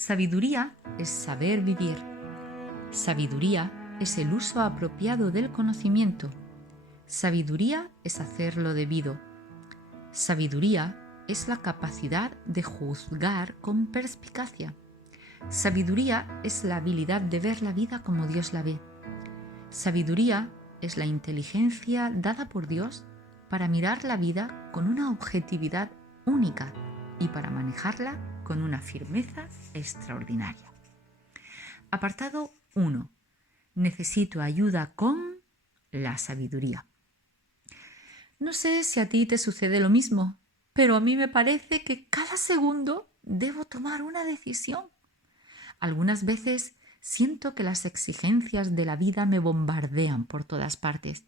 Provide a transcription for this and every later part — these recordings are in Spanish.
Sabiduría es saber vivir. Sabiduría es el uso apropiado del conocimiento. Sabiduría es hacer lo debido. Sabiduría es la capacidad de juzgar con perspicacia. Sabiduría es la habilidad de ver la vida como Dios la ve. Sabiduría es la inteligencia dada por Dios para mirar la vida con una objetividad única y para manejarla con una firmeza extraordinaria. Apartado 1. Necesito ayuda con la sabiduría. No sé si a ti te sucede lo mismo, pero a mí me parece que cada segundo debo tomar una decisión. Algunas veces siento que las exigencias de la vida me bombardean por todas partes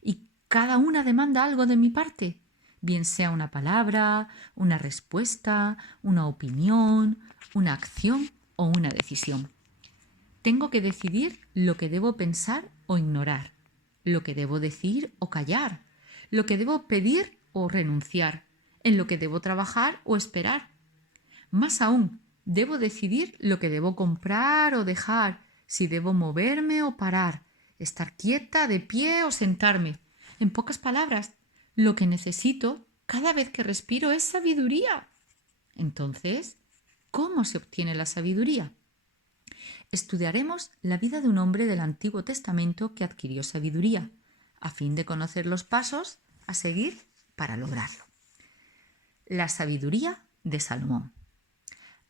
y cada una demanda algo de mi parte, bien sea una palabra, una respuesta, una opinión, una acción o una decisión. Tengo que decidir lo que debo pensar o ignorar, lo que debo decir o callar, lo que debo pedir o renunciar, en lo que debo trabajar o esperar. Más aún, debo decidir lo que debo comprar o dejar, si debo moverme o parar, estar quieta, de pie o sentarme. En pocas palabras, lo que necesito cada vez que respiro es sabiduría. Entonces, ¿cómo se obtiene la sabiduría? Estudiaremos la vida de un hombre del Antiguo Testamento que adquirió sabiduría, a fin de conocer los pasos a seguir para lograrlo. La sabiduría de Salomón.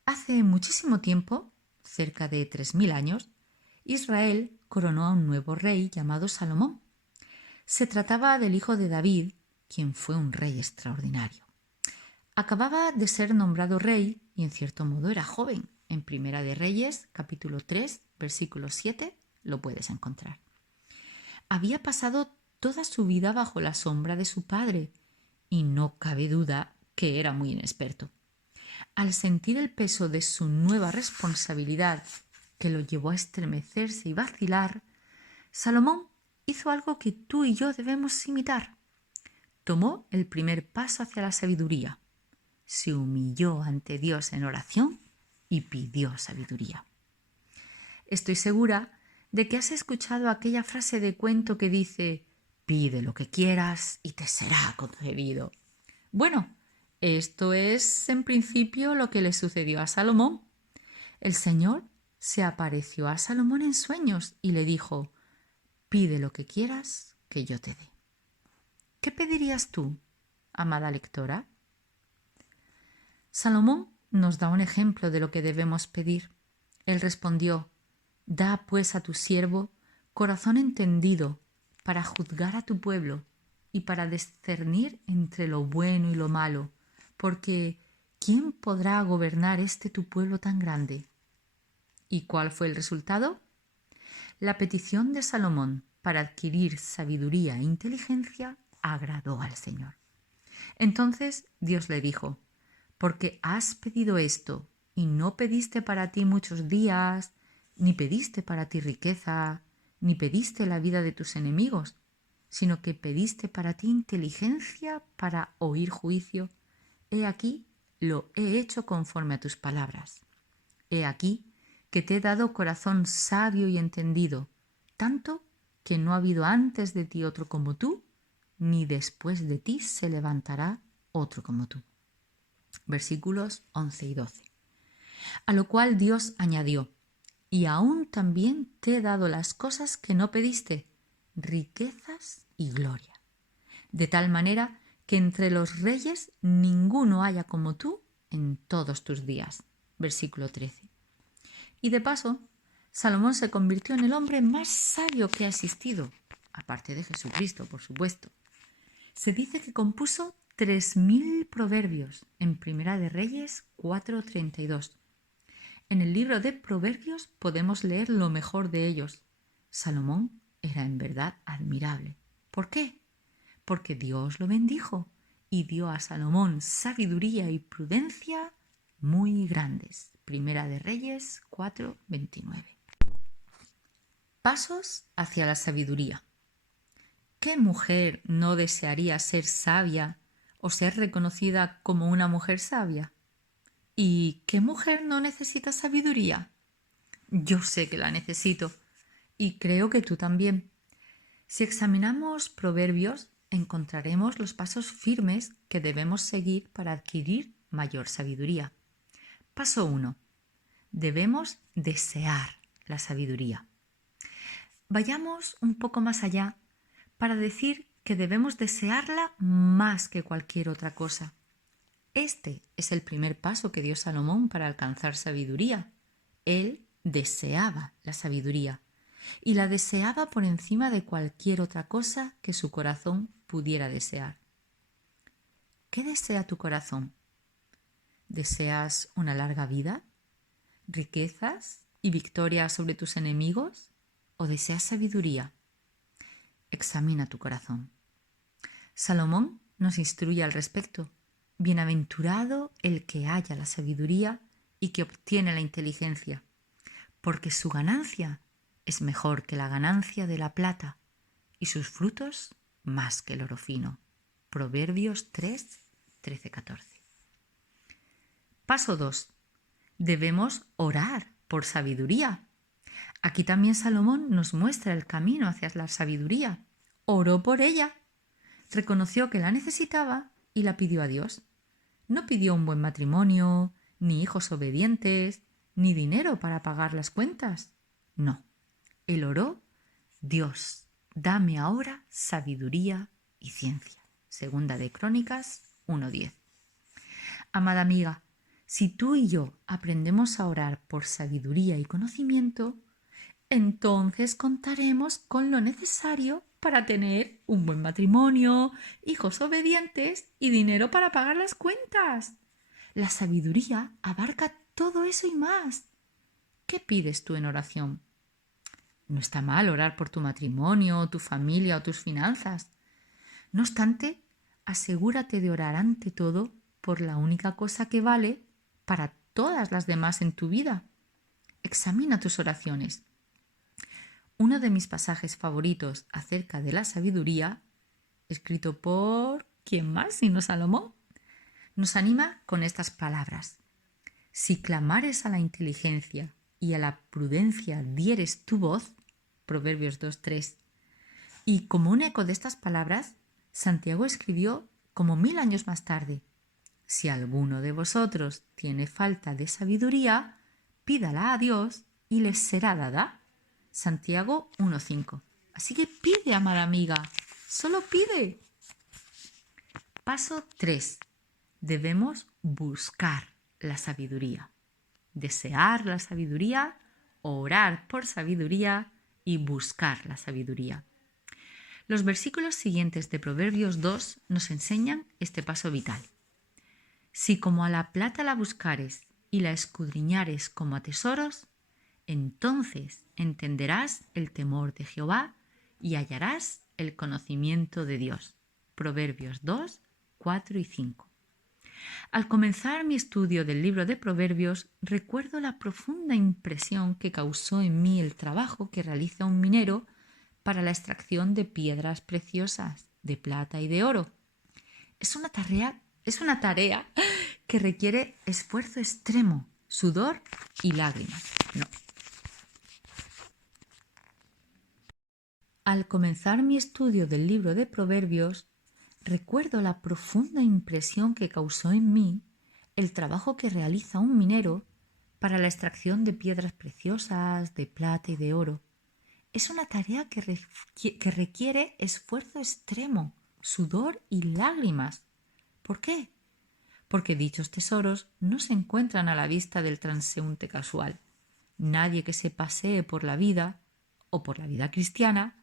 Hace muchísimo tiempo, cerca de 3000 años, Israel coronó a un nuevo rey llamado Salomón. Se trataba del hijo de David, quien fue un rey extraordinario. Acababa de ser nombrado rey y en cierto modo era joven. En Primera de Reyes, capítulo 3, versículo 7, lo puedes encontrar. Había pasado toda su vida bajo la sombra de su padre y no cabe duda que era muy inexperto. Al sentir el peso de su nueva responsabilidad, que lo llevó a estremecerse y vacilar, Salomón hizo algo que tú y yo debemos imitar. Tomó el primer paso hacia la sabiduría. Se humilló ante Dios en oración y pidió sabiduría. Estoy segura de que has escuchado aquella frase de cuento que dice: pide lo que quieras y te será concedido. Bueno, esto es en principio lo que le sucedió a Salomón. El Señor se apareció a Salomón en sueños y le dijo: pide lo que quieras que yo te dé. ¿Qué pedirías tú, amada lectora? Salomón nos da un ejemplo de lo que debemos pedir. Él respondió: da pues a tu siervo corazón entendido para juzgar a tu pueblo y para discernir entre lo bueno y lo malo, porque ¿quién podrá gobernar este tu pueblo tan grande? ¿Y cuál fue el resultado? La petición de Salomón para adquirir sabiduría e inteligencia agradó al Señor. Entonces Dios le dijo: porque has pedido esto y no pediste para ti muchos días, ni pediste para ti riqueza, ni pediste la vida de tus enemigos, sino que pediste para ti inteligencia para oír juicio, he aquí lo he hecho conforme a tus palabras. He aquí que te he dado corazón sabio y entendido, tanto que no ha habido antes de ti otro como tú, ni después de ti se levantará otro como tú. Versículos 11 y 12. A lo cual Dios añadió: y aún también te he dado las cosas que no pediste, riquezas y gloria, de tal manera que entre los reyes ninguno haya como tú en todos tus días. Versículo 13. Y de paso, Salomón se convirtió en el hombre más sabio que ha existido, aparte de Jesucristo, por supuesto. Se dice que compuso 3000 proverbios en Primera de Reyes 4:32. En el libro de Proverbios podemos leer lo mejor de ellos. Salomón era en verdad admirable. ¿Por qué? Porque Dios lo bendijo y dio a Salomón sabiduría y prudencia muy grandes. Primera de Reyes 4:29. Pasos hacia la sabiduría. ¿Qué mujer no desearía ser sabia o ser reconocida como una mujer sabia? ¿Y qué mujer no necesita sabiduría? Yo sé que la necesito y creo que tú también. Si examinamos Proverbios, encontraremos los pasos firmes que debemos seguir para adquirir mayor sabiduría. Paso 1. Debemos desear la sabiduría. Vayamos un poco más allá para decir que debemos desearla más que cualquier otra cosa. Este es el primer paso que dio Salomón para alcanzar sabiduría. Él deseaba la sabiduría y la deseaba por encima de cualquier otra cosa que su corazón pudiera desear. ¿Qué desea tu corazón? ¿Deseas una larga vida? ¿Riquezas y victoria sobre tus enemigos? ¿O deseas sabiduría? Examina tu corazón. Salomón nos instruye al respecto. Bienaventurado el que halla la sabiduría y que obtiene la inteligencia, porque su ganancia es mejor que la ganancia de la plata y sus frutos más que el oro fino. Proverbios 3, 13, 14. Paso 2. Debemos orar por sabiduría. Aquí también Salomón nos muestra el camino hacia la sabiduría. Oró por ella, reconoció que la necesitaba y la pidió a Dios. No pidió un buen matrimonio, ni hijos obedientes, ni dinero para pagar las cuentas. No, él oró: Dios, dame ahora sabiduría y ciencia. Segunda de Crónicas 1:10. Amada amiga, si tú y yo aprendemos a orar por sabiduría y conocimiento, entonces contaremos con lo necesario para tener un buen matrimonio, hijos obedientes y dinero para pagar las cuentas. La sabiduría abarca todo eso y más. ¿Qué pides tú en oración? No está mal orar por tu matrimonio, tu familia o tus finanzas. No obstante, asegúrate de orar ante todo por la única cosa que vale para todas las demás en tu vida. Examina tus oraciones. Uno de mis pasajes favoritos acerca de la sabiduría, escrito por ¿quién más sino Salomón?, nos anima con estas palabras: si clamares a la inteligencia y a la prudencia dieres tu voz, Proverbios 2:3. Y como un eco de estas palabras, Santiago escribió como 1000 años más tarde: si alguno de vosotros tiene falta de sabiduría, pídala a Dios y les será dada. Santiago 1:5. Así que pide, amada amiga, solo pide. Paso 3. Debemos buscar la sabiduría. Desear la sabiduría, orar por sabiduría y buscar la sabiduría. Los versículos siguientes de Proverbios 2 nos enseñan este paso vital. Si como a la plata la buscares y la escudriñares como a tesoros, entonces entenderás el temor de Jehová y hallarás el conocimiento de Dios. Proverbios 2, 4 y 5. Al comenzar mi estudio del libro de Proverbios, recuerdo la profunda impresión que causó en mí el trabajo que realiza un minero para la extracción de piedras preciosas, de plata y de oro. Es una tarea que requiere esfuerzo extremo, sudor y lágrimas. No. Al comenzar mi estudio del libro de Proverbios, recuerdo la profunda impresión que causó en mí el trabajo que realiza un minero para la extracción de piedras preciosas, de plata y de oro. Es una tarea que requiere esfuerzo extremo, sudor y lágrimas. ¿Por qué? Porque dichos tesoros no se encuentran a la vista del transeúnte casual. Nadie que se pasee por la vida, o por la vida cristiana,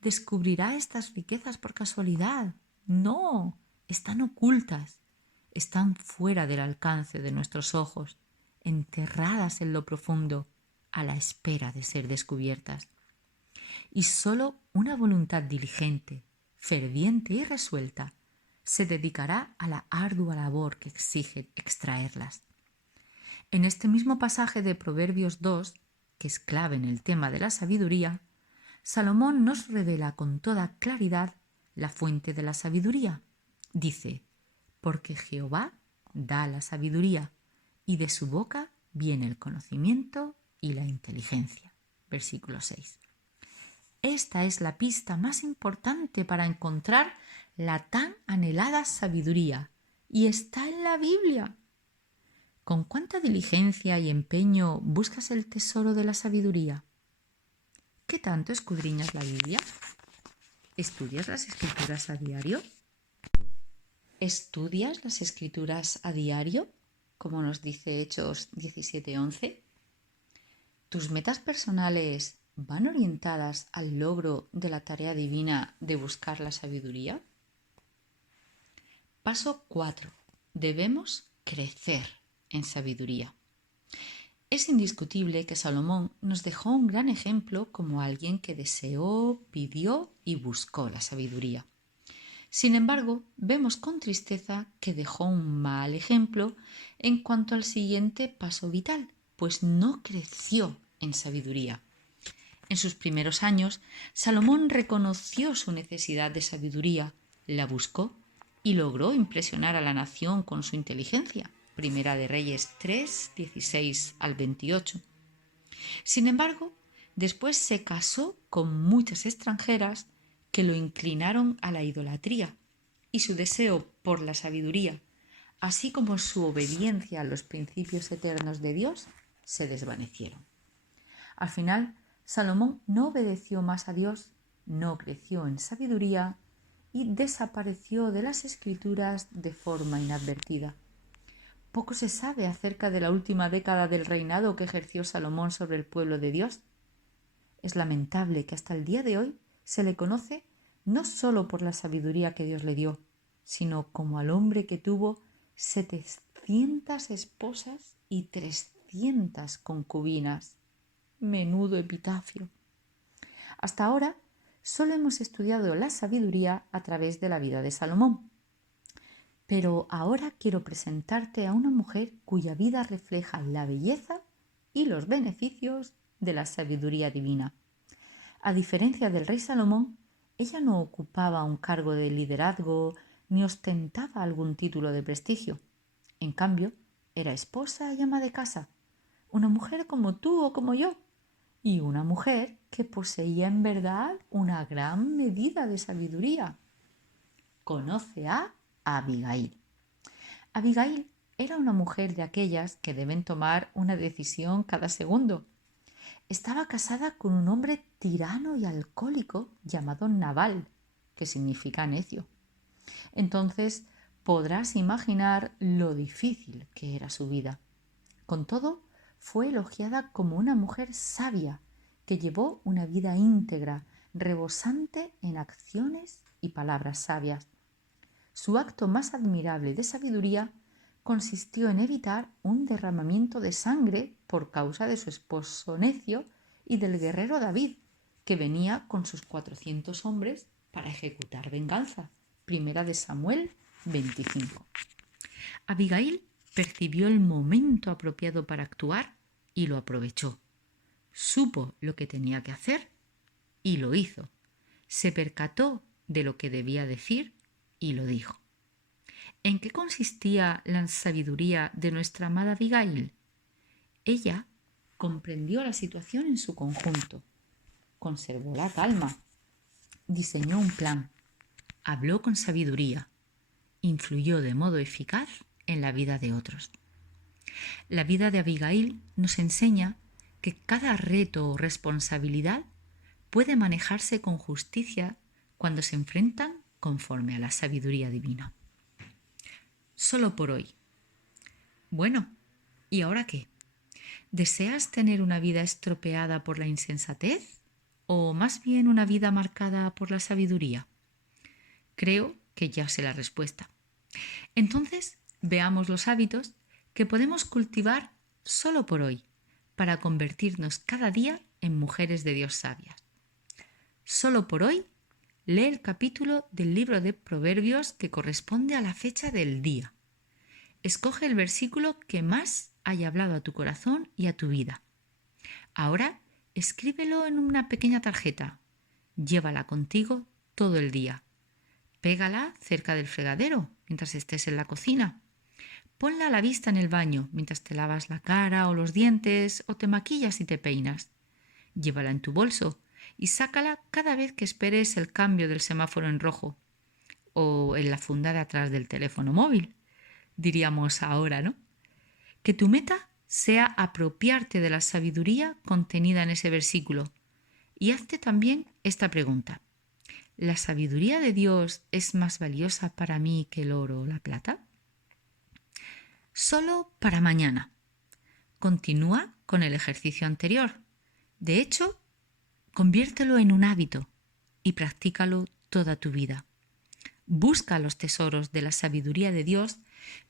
descubrirá estas riquezas por casualidad. No, están ocultas, están fuera del alcance de nuestros ojos, enterradas en lo profundo, a la espera de ser descubiertas. Y solo una voluntad diligente, ferviente y resuelta se dedicará a la ardua labor que exige extraerlas. En este mismo pasaje de Proverbios 2, que es clave en el tema de la sabiduría, Salomón nos revela con toda claridad la fuente de la sabiduría. Dice: porque Jehová da la sabiduría, y de su boca viene el conocimiento y la inteligencia. Versículo 6. Esta es la pista más importante para encontrar la tan anhelada sabiduría y está en la Biblia. ¿Con cuánta diligencia y empeño buscas el tesoro de la sabiduría? ¿Qué tanto escudriñas la Biblia? ¿Estudias las Escrituras a diario? ¿Estudias las Escrituras a diario, como nos dice Hechos 17:11? ¿Tus metas personales van orientadas al logro de la tarea divina de buscar la sabiduría? Paso 4. Debemos crecer en sabiduría. Es indiscutible que Salomón nos dejó un gran ejemplo como alguien que deseó, pidió y buscó la sabiduría. Sin embargo, vemos con tristeza que dejó un mal ejemplo en cuanto al siguiente paso vital, pues no creció en sabiduría. En sus primeros años, Salomón reconoció su necesidad de sabiduría, la buscó y logró impresionar a la nación con su inteligencia. Primera de Reyes 3, 16 al 28. Sin embargo, después se casó con muchas extranjeras que lo inclinaron a la idolatría, y su deseo por la sabiduría, así como su obediencia a los principios eternos de Dios, se desvanecieron. Al final, Salomón no obedeció más a Dios, no creció en sabiduría y desapareció de las Escrituras de forma inadvertida. Poco se sabe acerca de la última década del reinado que ejerció Salomón sobre el pueblo de Dios. Es lamentable que hasta el día de hoy se le conoce no solo por la sabiduría que Dios le dio, sino como al hombre que tuvo 700 esposas y 300 concubinas. Menudo epitafio. Hasta ahora solo hemos estudiado la sabiduría a través de la vida de Salomón. Pero ahora quiero presentarte a una mujer cuya vida refleja la belleza y los beneficios de la sabiduría divina. A diferencia del rey Salomón, ella no ocupaba un cargo de liderazgo ni ostentaba algún título de prestigio. En cambio, era esposa y ama de casa, una mujer como tú o como yo, y una mujer que poseía en verdad una gran medida de sabiduría. Conoce a Abigail. Abigail era una mujer de aquellas que deben tomar una decisión cada segundo. Estaba casada con un hombre tirano y alcohólico llamado Nabal, que significa necio. Entonces podrás imaginar lo difícil que era su vida. Con todo, fue elogiada como una mujer sabia que llevó una vida íntegra, rebosante en acciones y palabras sabias. Su acto más admirable de sabiduría consistió en evitar un derramamiento de sangre por causa de su esposo necio y del guerrero David, que venía con sus 400 hombres para ejecutar venganza. Primera de Samuel 25. Abigail percibió el momento apropiado para actuar y lo aprovechó. Supo lo que tenía que hacer y lo hizo. Se percató de lo que debía decir y lo dijo. ¿En qué consistía la sabiduría de nuestra amada Abigail? Ella comprendió la situación en su conjunto, conservó la calma, diseñó un plan, habló con sabiduría, influyó de modo eficaz en la vida de otros. La vida de Abigail nos enseña que cada reto o responsabilidad puede manejarse con justicia cuando se enfrentan conforme a la sabiduría divina. Solo por hoy. Bueno, ¿y ahora qué? ¿Deseas tener una vida estropeada por la insensatez o más bien una vida marcada por la sabiduría? Creo que ya sé la respuesta. Entonces, veamos los hábitos que podemos cultivar solo por hoy para convertirnos cada día en mujeres de Dios sabias. Solo por hoy, lee el capítulo del libro de Proverbios que corresponde a la fecha del día. Escoge el versículo que más haya hablado a tu corazón y a tu vida. Ahora, escríbelo en una pequeña tarjeta. Llévala contigo todo el día. Pégala cerca del fregadero mientras estés en la cocina. Ponla a la vista en el baño mientras te lavas la cara o los dientes o te maquillas y te peinas. Llévala en tu bolso y sácala cada vez que esperes el cambio del semáforo en rojo o en la funda de atrás del teléfono móvil, diríamos ahora, ¿no? Que tu meta sea apropiarte de la sabiduría contenida en ese versículo. Y hazte también esta pregunta. ¿La sabiduría de Dios es más valiosa para mí que el oro o la plata? Solo para mañana. Continúa con el ejercicio anterior. De hecho, conviértelo en un hábito y practícalo toda tu vida. Busca los tesoros de la sabiduría de Dios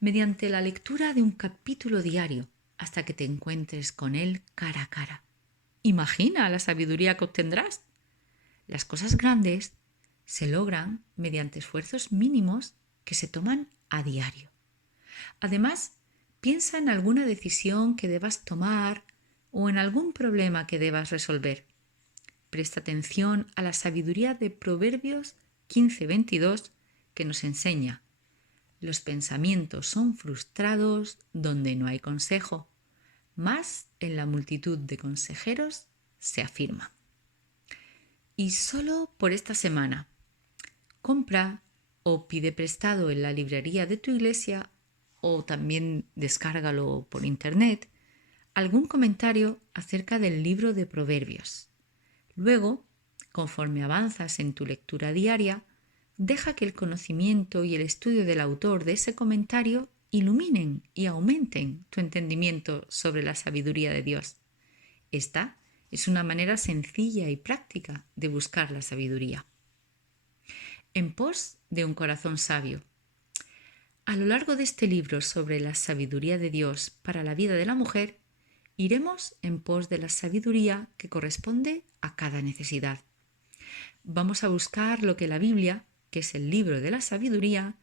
mediante la lectura de un capítulo diario hasta que te encuentres con Él cara a cara. Imagina la sabiduría que obtendrás. Las cosas grandes se logran mediante esfuerzos mínimos que se toman a diario. Además, piensa en alguna decisión que debas tomar o en algún problema que debas resolver. Presta atención a la sabiduría de Proverbios 15:22 que nos enseña: los pensamientos son frustrados donde no hay consejo, mas en la multitud de consejeros se afirma. Y solo por esta semana, compra o pide prestado en la librería de tu iglesia o también descárgalo por internet algún comentario acerca del libro de Proverbios. Luego, conforme avanzas en tu lectura diaria, deja que el conocimiento y el estudio del autor de ese comentario iluminen y aumenten tu entendimiento sobre la sabiduría de Dios. Esta es una manera sencilla y práctica de buscar la sabiduría. En pos de un corazón sabio. A lo largo de este libro sobre la sabiduría de Dios para la vida de la mujer, iremos en pos de la sabiduría que corresponde a cada necesidad. Vamos a buscar lo que la Biblia, que es el libro de la sabiduría,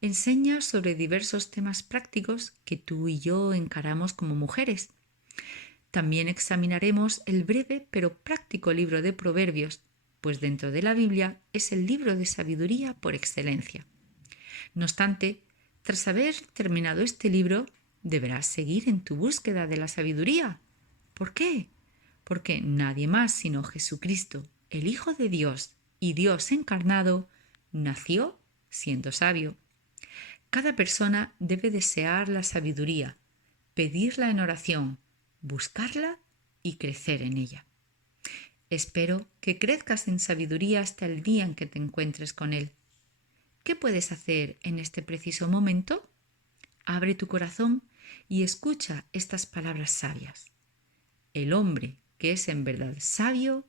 enseña sobre diversos temas prácticos que tú y yo encaramos como mujeres. También examinaremos el breve pero práctico libro de Proverbios, pues dentro de la Biblia es el libro de sabiduría por excelencia. No obstante, tras haber terminado este libro, deberás seguir en tu búsqueda de la sabiduría. ¿Por qué? Porque nadie más sino Jesucristo, el Hijo de Dios y Dios encarnado, nació siendo sabio. Cada persona debe desear la sabiduría, pedirla en oración, buscarla y crecer en ella. Espero que crezcas en sabiduría hasta el día en que te encuentres con Él. ¿Qué puedes hacer en este preciso momento? Abre tu corazón y escucha estas palabras sabias. El hombre que es en verdad sabio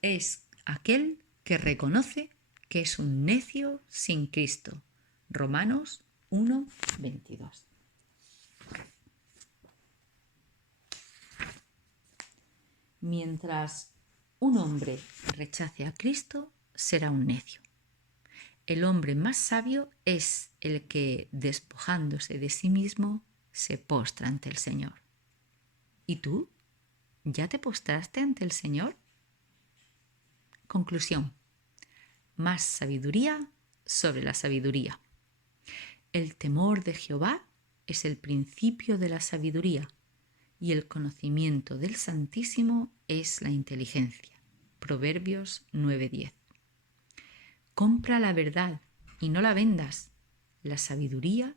es aquel que reconoce que es un necio sin Cristo. Romanos 1:22. Mientras un hombre rechace a Cristo, será un necio. El hombre más sabio es el que, despojándose de sí mismo, se postra ante el Señor. ¿Y tú? ¿Ya te postraste ante el Señor? Conclusión. Más sabiduría sobre la sabiduría. El temor de Jehová es el principio de la sabiduría y el conocimiento del Santísimo es la inteligencia. Proverbios 9:10. Compra la verdad y no la vendas, la sabiduría,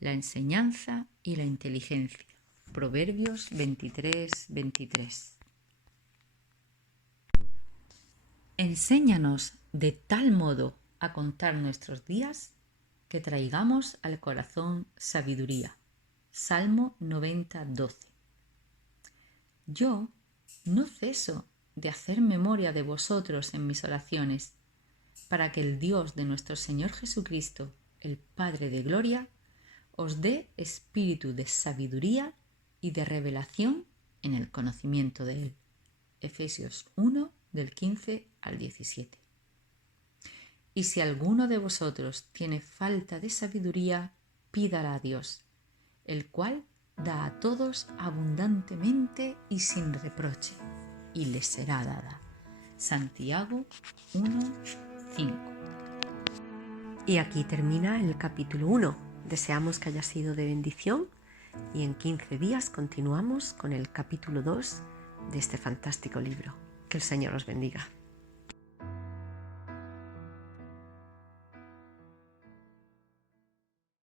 la enseñanza y la inteligencia. Proverbios 23:23. Enséñanos de tal modo a contar nuestros días que traigamos al corazón sabiduría. Salmo 90:12. Yo no ceso de hacer memoria de vosotros en mis oraciones, para que el Dios de nuestro Señor Jesucristo, el Padre de Gloria, os dé espíritu de sabiduría y de revelación en el conocimiento de Él. Efesios 1, del 15 al 17. Y si alguno de vosotros tiene falta de sabiduría, pídala a Dios, el cual da a todos abundantemente y sin reproche, y les será dada. Santiago 1:5. Y aquí termina el capítulo 1. Deseamos que haya sido de bendición y en 15 días continuamos con el capítulo 2 de este fantástico libro. Que el Señor os bendiga.